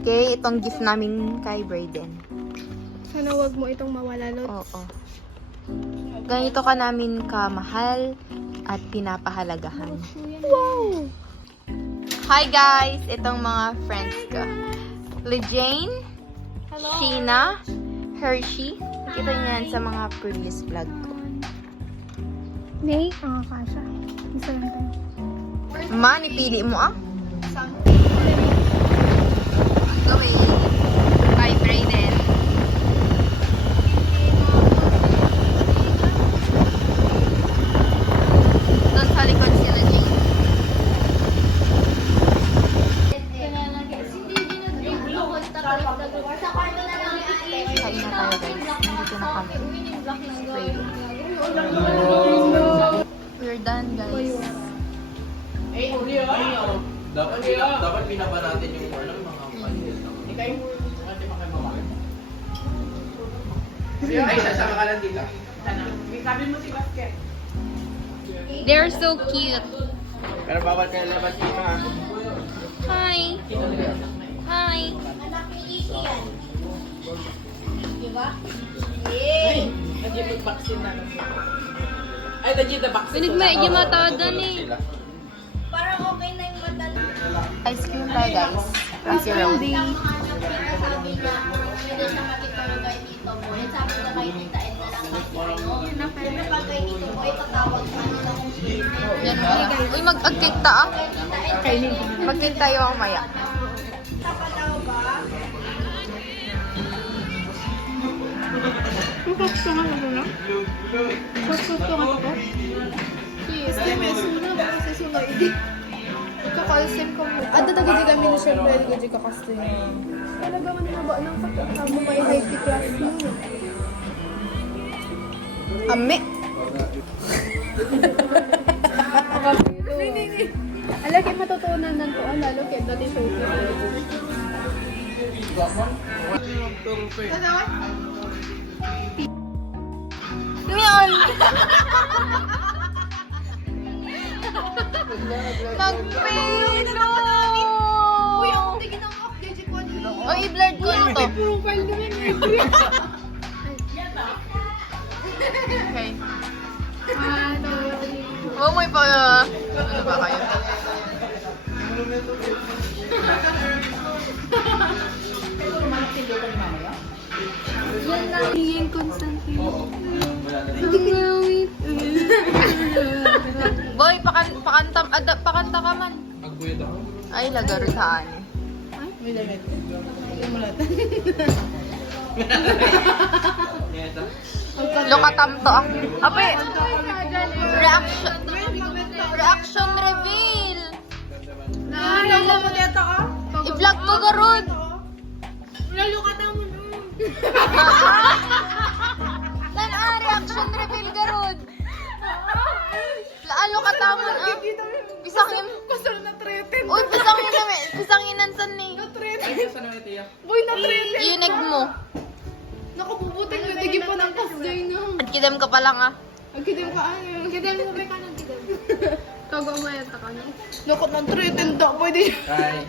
Okay, itong gift namin kay Brayden. Sana wag mo itong mawala, Lods. Oo. Ganito ka namin kamahal at pinapahalagahan. Wow! Hi guys! Itong mga friends ko. Lejane, Sheena, Hershey. Nakita niyo yan sa mga previous vlog ko. Nay, ang akasya. Isa lang tayo. Ma, nipili mo ah. Gawin. Kay Brayden. Doon sa likod si Lejane. Kain na tayo guys. Nandito na kami. Brayden. We're done guys. Dapat pinaba natin yung mga panit. Ay, sasama ka lang dito. Sabi mo si Basket. They're so cute. Pero bawal kayo labas dito ha. Hi. Hi. Ay, legit the vaccine. Pinig mo, yung matawadan eh. Ice cream tayo guys. Kasi Rody. Uy, mag-cake ta ah. Mag-cake tayo mamaya. Gusto nga ito na? Gusto nga ito? Yes, may suna ba kasi suna hindi. Kakalsin ko mo. Ada taga di kami ni Siyempre, di ko di kakasto niya. Talaga man na ba ng pagkakamo may high tea class niyo. Ame. Hindi. Alaki matutunan nan ko, lalo kaya dati showcase. Ngayon. Nagpilo. Uy, ako tigin ang update ko nito. O, i-blurred ko na to. Profile naman Okay. Ano? Oh, may pa. Ano ba kayo? Yan lang. Iyan constantly. Boy, pakanta ka man. Magbuyad ako. Ay, lagaro saan eh. May damit. Lokatam to ah. Ape, reaction reveal. Nalala mo dito ka? I-vlog ko garod. Lalo ka na mo nun. Lan reaction reveal garod. Laalo ka tamon ah. Pisangin. Gusto na threaten. Uy, pisanginan san ni. Ay, saan naman ito ya? Boy, na-threaten. Iuneg mo. Nakapubutin ko. Tigi pa ng cough-day na. At kidam ka pa lang ah. Agkidim ka ano. Agkidim mo ba ka ng kidim? Kago mo yata ka na. Nakot ng threaten daw. Pwede. Ay,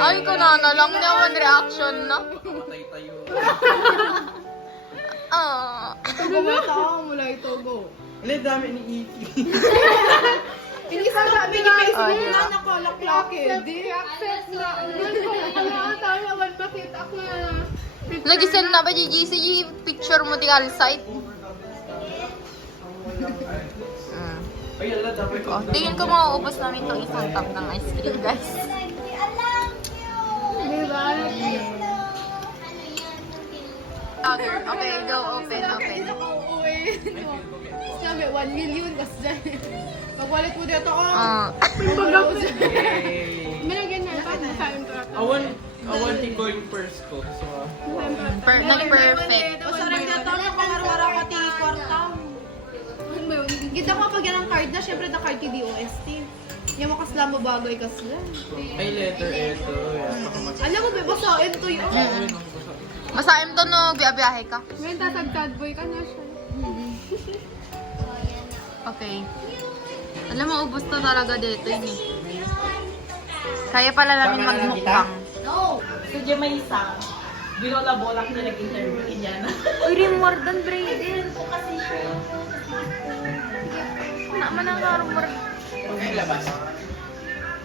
Ay ko na lang naman reaction na. matay tayo. Togo mo yata ka. Mula itogo. Hindi, dami ni Iki. Inisa na binipase Ay, mo diba? na nakalak-laki. Di accept na. Ano tayo naman pakita ko na. Lagi send na ba GGC picture mo di site. Ay, ala, dapat Oh, tingin ko mauubos namin itong isang tub ng ice cream, guys. Diba? Okay, go open. Nakauwi. Sabi, 1 million. Tapos dyan. Pag-wallet mo dito ko. Pag-wallet mo dyan. Malagyan na. Time trap. Awan ko yung purse ko. So, Nag-perfect. Masarap na ito. Napangarwara ka ti kwarta. Kita ko pag yan ang card na, syempre na card ti DOST. Yung makasla mo bagay kasla. ay letter ito. Alam mo, may basahin to yun. Masaim to no, biyahe ka. May tatagtad boy ka na siya. Okay. Alam mo, ubos to talaga dito yun eh. Kaya pala namin magmukbang. Yung may isang, binola bolak niya nag-interview niya na. Uy, Rimor doon, Brayden. Po kasi siya. Naman ang Rimor. May labas.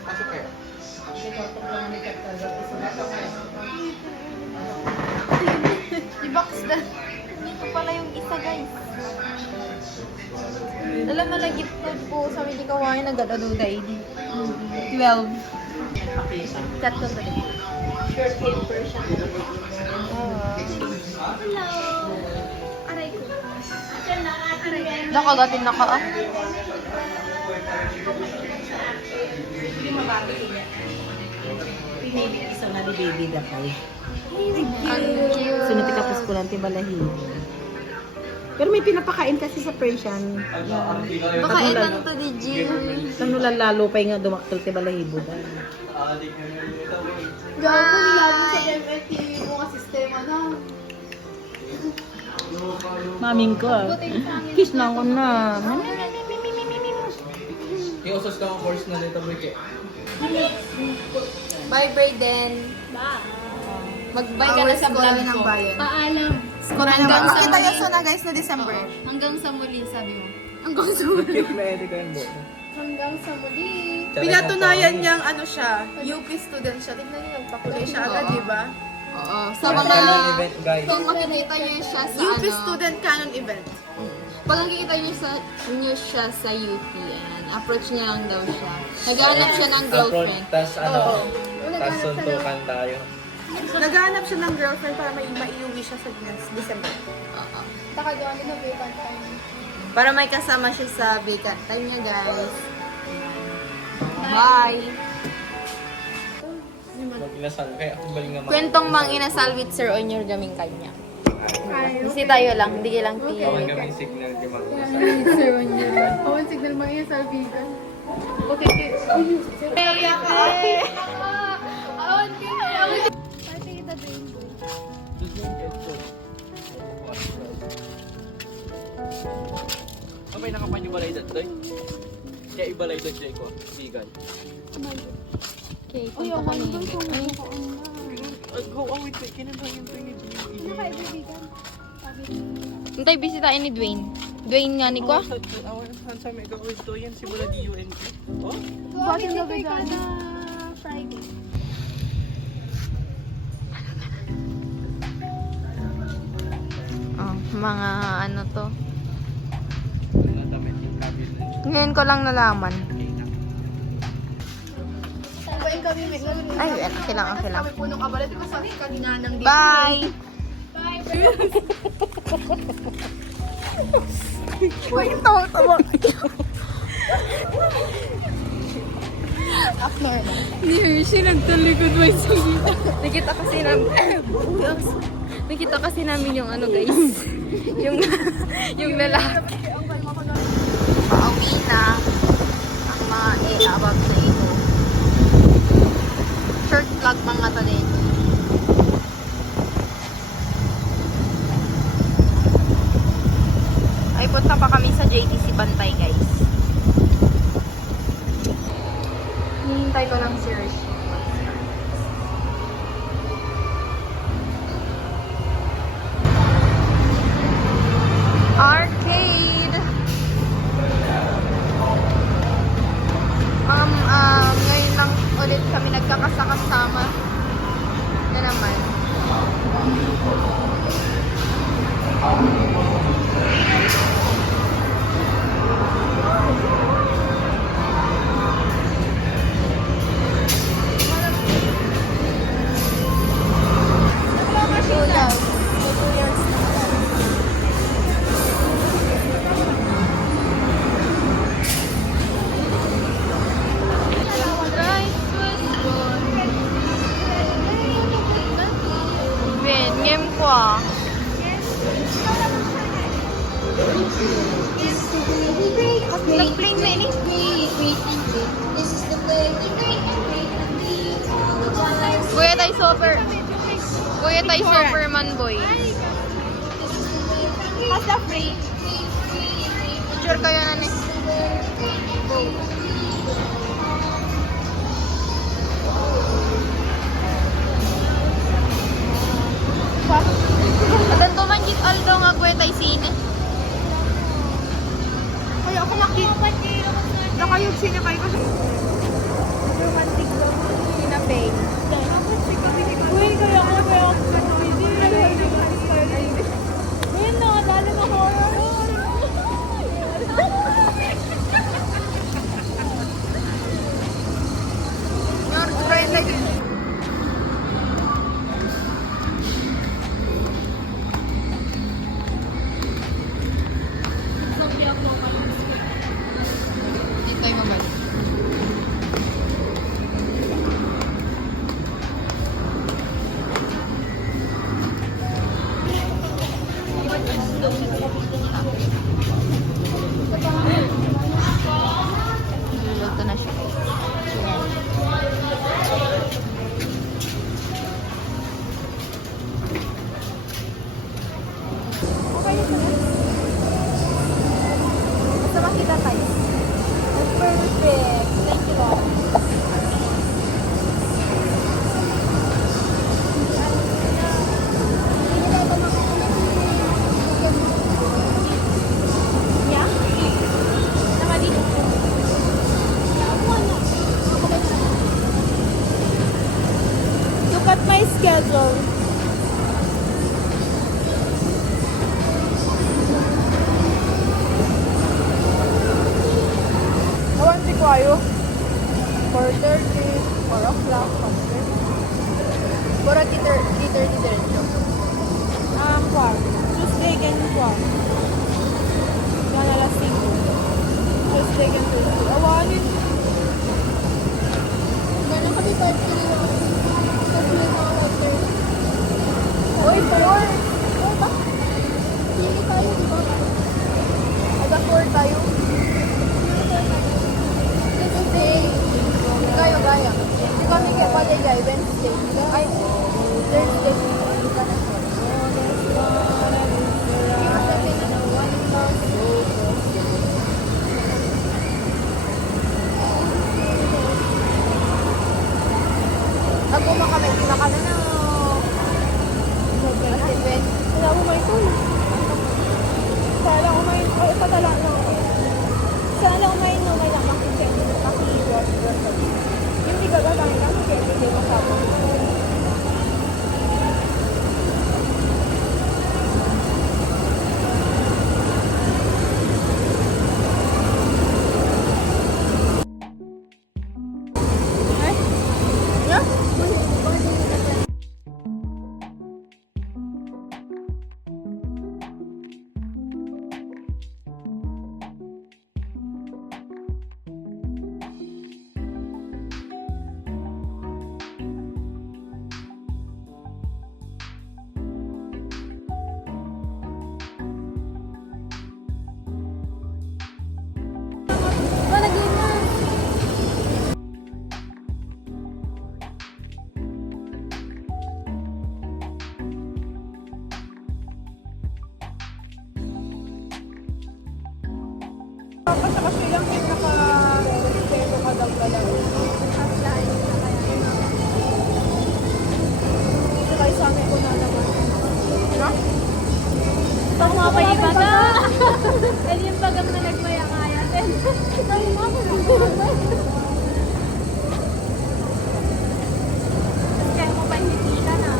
Pasok kayo. I-box na. Ito pala yung isa, guys. Alam mo, lagip po sa hindi kawain nagdadaduday. 12. Tatlo ba rin? Short hair version. Hello. Aray ko. Nakagatin na ka, ah. Pinili isa na ni baby dakay. Ang cute. Sunod tapos ko lang tibalahin. Pero may pinapakain kasi sa Persian. Baka itang to di Jill. Ano lalo pa nga dumaktol tibalahibo dahil. Gago niya sa MLT mga sistema na. Maming ko ah. Kiss na ako na. Yung usos ka ang course na dito, Brike. Bye, Brayden. Mag-bye ka na sa vlog ko. Paalam. Hanggang sa Kita muli. yun na guys na December. Hanggang sa muli, sabi mo. Hanggang sa muli. Cute na edit ko yung buhok. Hanggang sa muli. Pinatunayan niyang ano siya, UP student siya. Tignan niyo, nagpakulay siya agad, di ba? Oo. Sa Canon mga... event, guys. Kung makikita niyo siya sa UP ano... student canon event. Pag nakikita niyo siya sa UP, yan, approach niya lang daw siya. Naghahanap siya ng girlfriend. Tas ano, tas suntukan tayo. Naghahanap siya ng girlfriend para maiuwi siya sa next December. Oo. Takagawa nila vacant time. Para may kasama siya sa vacant time niya, guys. Bye! Mag-inasal kaya ako baling nga Kwentong mang inasal with Sir Onyor gaming kanya. Kasi tayo lang, hindi lang tiyo. Kawan kami signal di mag-inasal. Sir Wanya. Awan signal mga iya sa vegan. Okay, okay. Awan ka. Party kita din. Sabay nakapanyo balay dad, doy? Kaya ibalay dad, Jay ko. Vegan. Okay, punta kami. Go away, kinabang yung tingin. Naka-vegan. Hintay, bisitahin ni Dwayne. Dwayne nga ni ko. Awan, sa may gawin to yan, si Bula DUNT. Oh? Bakit na vegan na Friday? Oh, mga ano to. Natamit yung cabinet. Ngayon ko lang nalaman. Kumain kami may Ay, okay lang, okay lang. kami punong kabalat. Di ba sabi kanina nang dito? Bye! Uy, tawa-tawa. Abnormal. Ni Hershey nagtalikod mo sa gita. Nakita kasi namin yung ano guys. yung lalaki. Pauwi na ang mga abab na ito. Short vlog mga to dito. Ay, punta pa kami sa JTC Bantay guys. Hinihintay ko lang si Hershey. Arcade! Ngayon lang ulit kami nagkakasakasama na naman. Ben, game ko ah. Nag-play na ini. Kuya tayo super. Kuya tayo Superman boy. Hasta free. Picture kayo na ni. Look at my schedule. Awan si Kwayo. 4:30, 4 o'clock, 5:30. Puro di 30 diretso. Kwan. Tuesday can kwan. Yan alas 5. Tuesday can Tuesday. Awanin. Ganun kami 5 kilo. Uy, 4. Oh, ba? Pili tayo, di ba? Aga 4 tayo. Tuesday. Kayo, gaya. Di kami kaya pala gaya. Wednesday. Ay, Thursday. Hindi ka na. Ako makamay, di na kami na. Kasi Ben, Wala ko may tool. Sana ko may... Ay, patala na. Sana ko may no, may namakitin. Maki-wash. Yung di gagamit lang, kaya hindi masama. Basta kasi lang yung naka-respeto ka daw talaga. Dito kayo sa amin ko na naman. No? Pag mga palibaga. Eh yung bagang na nagmaya-kaya din. Dahil mo ako lang. Kaya mo pa hindi ka na.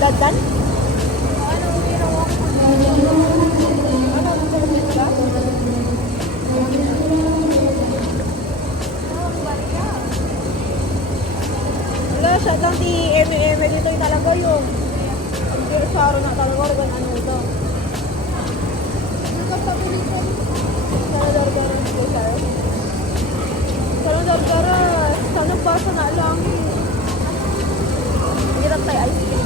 Dadan? Ano ginawa ko? Ano service ba? Wala, siya lang di eme dito yung talaga yung ang saro na talaga organ ano ito. Saladar-garas ko sa'yo. Saladar-garas. Sana basa na lang eh. Hirap tayo ice cream.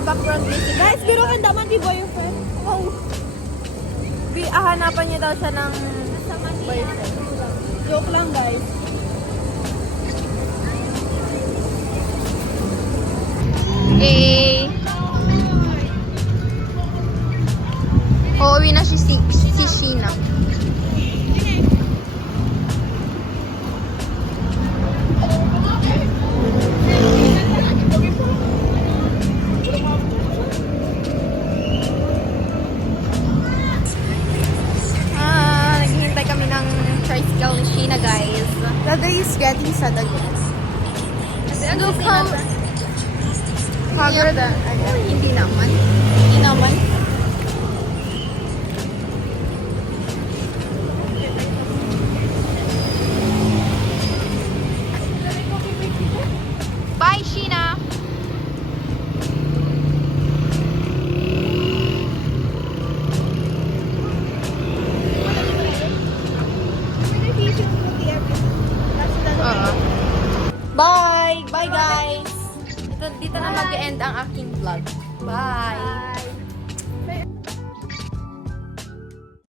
background music. Guys, biro ang daman di boyfriend. Oh. Hanapan niya daw siya ng Boyfriend. Joke lang, guys. uuwi na si Sheena. Naghihintay kami ng tricycle ni Sheena, guys. Dada is getting sad again. Look how... Haggard and Hindi naman. Hindi naman. Bye, Sheena! dito na mag-end ang aking vlog. Bye! Bye!